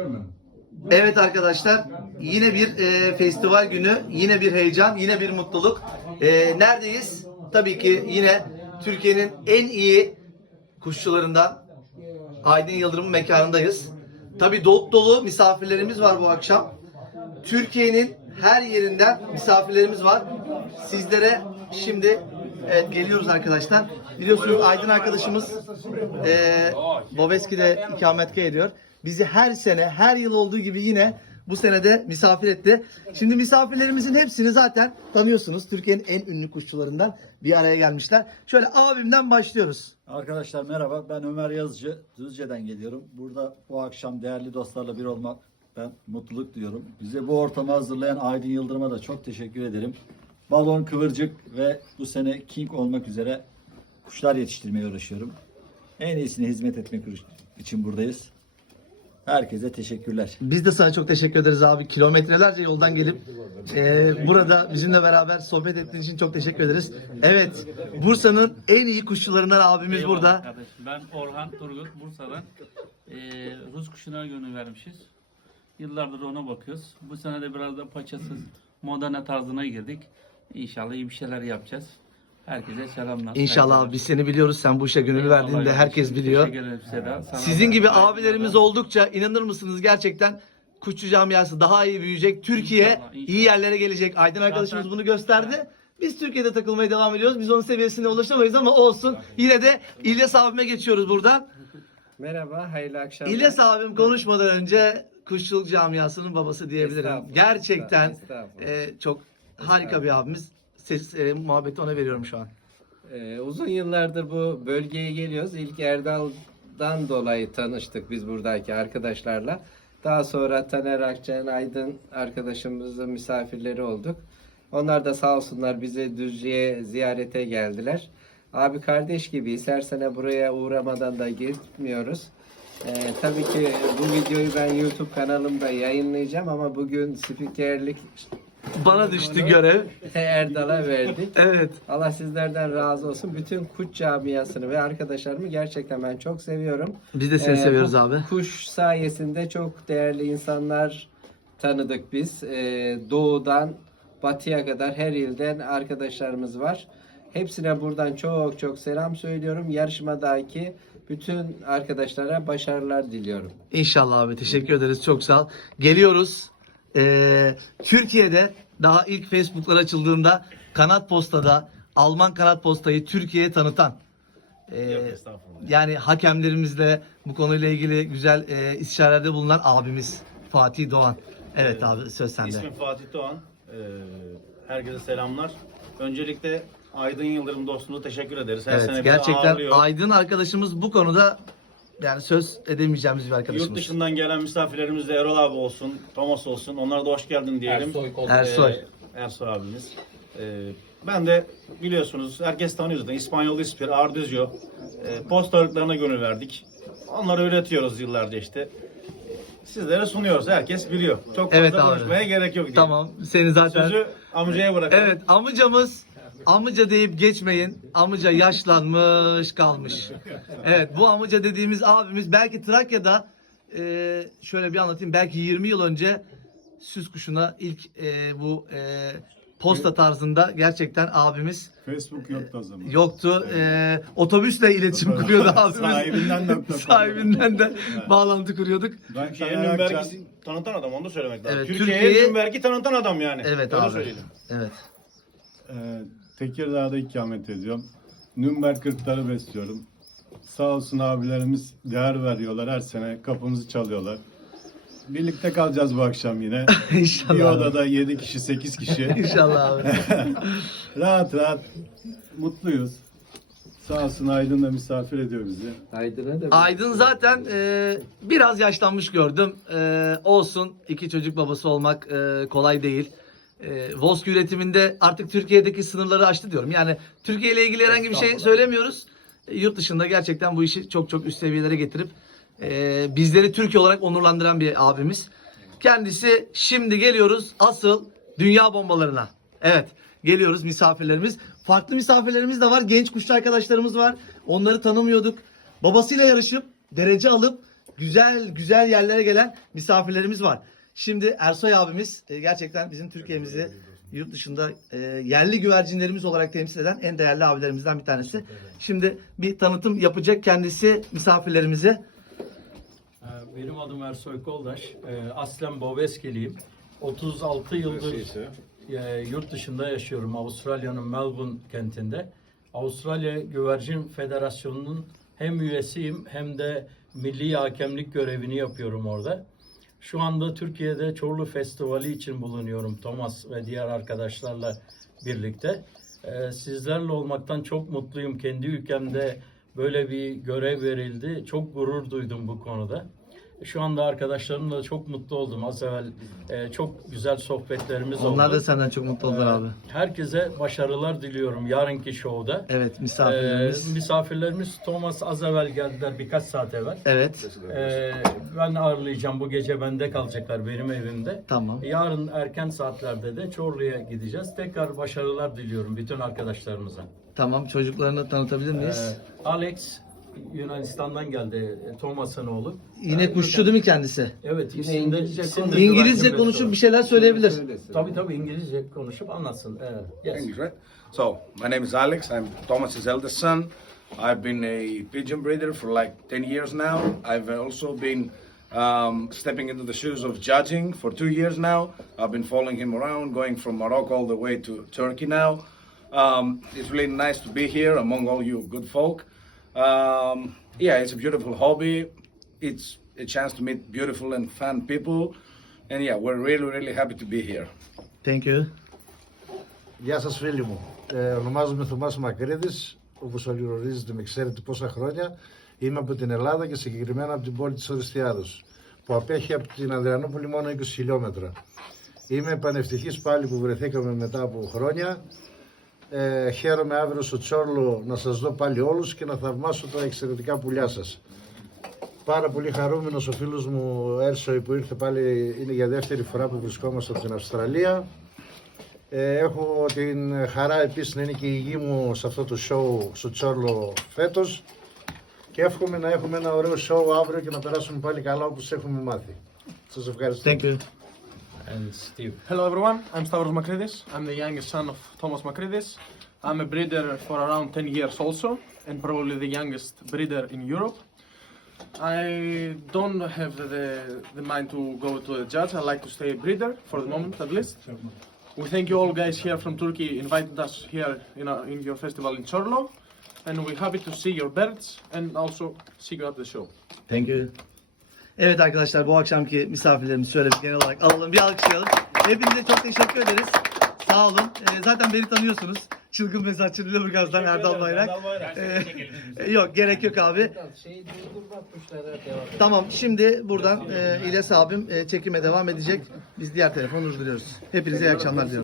Evet arkadaşlar, yine bir festival günü, yine bir heyecan, yine bir mutluluk. Neredeyiz? Tabii ki yine Türkiye'nin en iyi kuşçularından Aydın Yıldırım'ın mekanındayız. Tabii dolu dolu misafirlerimiz var bu akşam. Türkiye'nin her yerinden misafirlerimiz var. Sizlere şimdi evet, geliyoruz arkadaşlar. Biliyorsunuz Aydın arkadaşımız Bobeski'de ikametgah ediyor. Bizi her sene, her yıl olduğu gibi yine bu sene de misafir etti. Şimdi misafirlerimizin hepsini zaten tanıyorsunuz. Türkiye'nin en ünlü kuşçularından bir araya gelmişler. Şöyle abimden başlıyoruz. Arkadaşlar merhaba, ben Ömer Yazıcı, Düzce'den geliyorum. Burada bu akşam değerli dostlarla bir olmak ben mutluluk duyuyorum. Bize bu ortamı hazırlayan Aydın Yıldırım'a da çok teşekkür ederim. Balon, kıvırcık ve bu sene King olmak üzere kuşlar yetiştirmeye uğraşıyorum. En iyisine hizmet etmek için buradayız. Herkese teşekkürler. Biz de sana çok teşekkür ederiz abi. Kilometrelerce yoldan gelip burada bizimle beraber sohbet ettiğin için çok teşekkür ederiz. Evet, Bursa'nın en iyi kuşçularından abimiz Eyvallah burada. kardeşim. Ben Orhan Turgut, Bursa'dan. Rus kuşuna gönül vermişiz. Yıllardır ona bakıyoruz. Bu sene de biraz da paçasız, moderne tarzına girdik. İnşallah iyi bir şeyler yapacağız. Herkese selamlar. İnşallah abi, biz seni biliyoruz. Sen bu işe gönül verdiğini de herkes biliyor. Teşekkür ederim Seda. Sana Sizin da gibi saygılar. abilerimiz oldukça inanır mısınız gerçekten kuşçu camiası daha iyi büyüyecek. Türkiye İnşallah, inşallah. iyi yerlere gelecek. Aydın arkadaşımız bunu gösterdi. Biz Türkiye'de takılmaya devam ediyoruz. Biz onun seviyesine ulaşamayız ama olsun. Yine de İlyas abime geçiyoruz buradan. Merhaba, hayırlı akşamlar. İlyas abim konuşmadan önce kuşçuluk camiasının babası diyebilirim. Estağfurullah, Gerçekten estağfurullah. çok harika bir abimiz. Muhabbeti ona veriyorum şu an. Uzun yıllardır bu bölgeye geliyoruz. İlk Erdal'dan dolayı tanıştık biz buradaki arkadaşlarla. Daha sonra Taner Akçen, Aydın arkadaşımızın misafirleri olduk. Onlar da sağ olsunlar bizi Düzce'ye ziyarete geldiler. Abi kardeş gibiyiz. Her sene buraya uğramadan da gitmiyoruz. Tabii ki bu videoyu ben YouTube kanalımda yayınlayacağım ama bugün spikerlik Bana düştü görev. Erdal'a verdik. Evet. Allah sizlerden razı olsun. Bütün kuş camiasını ve arkadaşlarımı gerçekten ben çok seviyorum. Biz de seni seviyoruz bu abi. Kuş sayesinde çok değerli insanlar tanıdık biz. Doğudan batıya kadar her ilden arkadaşlarımız var. Hepsine buradan çok çok selam söylüyorum. Yarışmadaki bütün arkadaşlara başarılar diliyorum. İnşallah abi, teşekkür ederiz, çok sağ ol. Geliyoruz. Türkiye'de daha ilk Facebook'lar açıldığında Kanat Posta'da Alman Kanat Posta'yı Türkiye'ye tanıtan yani hakemlerimizle bu konuyla ilgili güzel istişarelerde bulunan abimiz Fatih Doğan. Evet abi, söz sende. İsmim Fatih Doğan. Herkese selamlar. Öncelikle Aydın Yıldırım dostluğuna teşekkür ederiz. Her Evet, sene bizi gerçekten ağırlıyor. Aydın arkadaşımız bu konuda yani söz edemeyeceğimiz bir arkadaşımız. Yurt dışından gelen misafirlerimiz de Erol abi olsun, Thomas olsun. Onlara da hoş geldin diyelim. Ersoy. Ersoy abimiz. Ben de biliyorsunuz, herkes tanıyor zaten. İspanyol İspir, Ardüzyo. Posta ırklarına gönül verdik. Onları öğretiyoruz yıllarca işte. Sizlere sunuyoruz. Herkes biliyor. Çok fazla Evet abi. konuşmaya gerek yok diye. Tamam, seni zaten... Sözü amcaya bırakalım. Evet, amca deyip geçmeyin. Amca yaşlanmış kalmış. Evet, bu amca dediğimiz abimiz belki Trakya'da şöyle bir anlatayım. Belki 20 yıl önce süs kuşuna ilk bu posta tarzında gerçekten abimiz Facebook yoktu o zaman. yoktu. Otobüsle iletişim kuruyordu abimiz. Sahibinden de bağlantı kuruyorduk. Ben Türkiye'nin Taner Akçay- Nürnberg'i tanıtan adam, onu da söylemek lazım. Evet, Türkiye'ye Türkiye'yi- Nürnberg'i tanıtan adam yani. Evet Öyle abi. söyleyelim. Evet. Tekirdağ'da ikamet ediyorum. Nürnberg kırkları besliyorum. Sağ olsun abilerimiz değer veriyorlar. Her sene kapımızı çalıyorlar. Birlikte kalacağız bu akşam yine. İnşallah. Bir odada 7 kişi, 8 kişi. İnşallah abi. Rahat rahat mutluyuz. Sağ olsun Aydın da misafir ediyor bizi. Aydın'a da Aydın zaten biraz yaşlanmış gördüm. Olsun, iki çocuk babası olmak kolay değil. Vosk üretiminde artık Türkiye'deki sınırları aştı diyorum. Yani Türkiye ile ilgili herhangi bir şey söylemiyoruz. Yurt dışında gerçekten bu işi çok çok üst seviyelere getirip bizleri Türkiye olarak onurlandıran bir abimiz. Kendisi, şimdi geliyoruz asıl dünya bombalarına. Evet, geliyoruz misafirlerimiz. Farklı misafirlerimiz de var. Genç kuşçu arkadaşlarımız var. Onları tanımıyorduk. Babasıyla yarışıp derece alıp güzel yerlere gelen misafirlerimiz var. Şimdi Ersoy abimiz gerçekten bizim Türkiye'mizi yurt dışında yerli güvercinlerimiz olarak temsil eden en değerli abilerimizden bir tanesi. Şimdi bir tanıtım yapacak kendisi misafirlerimize. Benim adım Ersoy Koldaş. Aslen Boveskeliyim. 36 yıldır yurt dışında yaşıyorum. Avustralya'nın Melbourne kentinde. Avustralya Güvercin Federasyonu'nun hem üyesiyim hem de milli hakemlik görevini yapıyorum orada. Şu anda Türkiye'de Çorlu Festivali için bulunuyorum Thomas ve diğer arkadaşlarla birlikte. Sizlerle olmaktan çok mutluyum. Kendi ülkemde böyle bir görev verildi. Çok gurur duydum bu konuda. Şu anda arkadaşlarımla çok mutlu oldum. Az evvel çok güzel sohbetlerimiz oldu. Onlar da senden çok mutlu oldular abi. Herkese başarılar diliyorum yarınki şovda. Evet, misafirlerimiz. Misafirlerimiz Thomas az evvel geldiler, birkaç saat evvel. Evet. Ben ağırlayacağım, bu gece bende kalacaklar benim evimde. Tamam. Yarın erken saatlerde de Çorlu'ya gideceğiz. Tekrar başarılar diliyorum bütün arkadaşlarımıza. Tamam, çocuklarını tanıtabilir miyiz? Alex Yunanistan'dan geldi, Thomas'ın oğlu. Yine kuşçu değil mi kendisi? Evet, İngilizce İngilizce konuşup bir şeyler söyleyebilir. Tabii İngilizce konuşup anlatsın. Evet. Yes. English, right? So, my name is Alex. I'm Thomas's eldest son. I've been a pigeon breeder for like 10 years now. I've also been stepping into the shoes of judging for 2 years now. I've been following him around, going from Morocco all the way to Turkey now. It's really nice to be here among all you good folk. Yeah, it's a beautiful hobby. It's a chance to meet beautiful and fun people. And yeah, we're really happy to be here. Thank you. Γεια σας φίλοι μου. Ονομάζομαι Θωμάς Μακρύδης, όπως όλοι γνωρίζετε με ξέρετε πόσα χρόνια. Είμαι από την Ελλάδα και συγκεκριμένα από την πόλη της Οριστιάδος, που απέχει από την Ανδριανούπολη μόνο 20 χιλιόμετρα. Είμαι πανευτυχής πάλι που βρεθήκαμε μετά από χρόνια. Χαίρομαι αύριο στο Τσόρλο να σας δω πάλι όλους και να θαυμάσω τα εξαιρετικά πουλιά σας. Πάρα πολύ χαρούμενος ο φίλος μου Έρσοη που ήρθε πάλι, είναι για δεύτερη φορά που βρισκόμαστε από την Αυστραλία. Έχω την χαρά επίσης να είναι και η γη μου σε αυτό το show στο Τσόρλο φέτος και εύχομαι να έχουμε ένα ωραίο show αύριο και να περάσουμε πάλι καλά όπως έχουμε μάθει. Σας ευχαριστώ. Thank you. And Steve. Hello everyone, I'm Stavros Makridis. I'm the youngest son of Thomas Makridis. I'm a breeder for around 10 years also, and probably the youngest breeder in Europe. I don't have the mind to go to the judge. I like to stay a breeder for the moment at least. We thank you all guys here from Turkey invited us here in your festival in Çorlu, and we're happy to see your birds and also see you at the show. Thank you. Evet arkadaşlar, bu akşamki misafirlerimizi şöyle bir genel olarak alalım, bir alkışlayalım. Hepinize çok teşekkür ederiz. Sağ olun. Zaten beni tanıyorsunuz. Çılgın Mezatçı Lüleburgaz'dan Erdal Bayrak. Yok, gerek yok abi. Tamam, şimdi buradan İlyas abim çekime devam edecek. Biz diğer telefonu durduruyoruz. Hepinize iyi akşamlar diliyorum.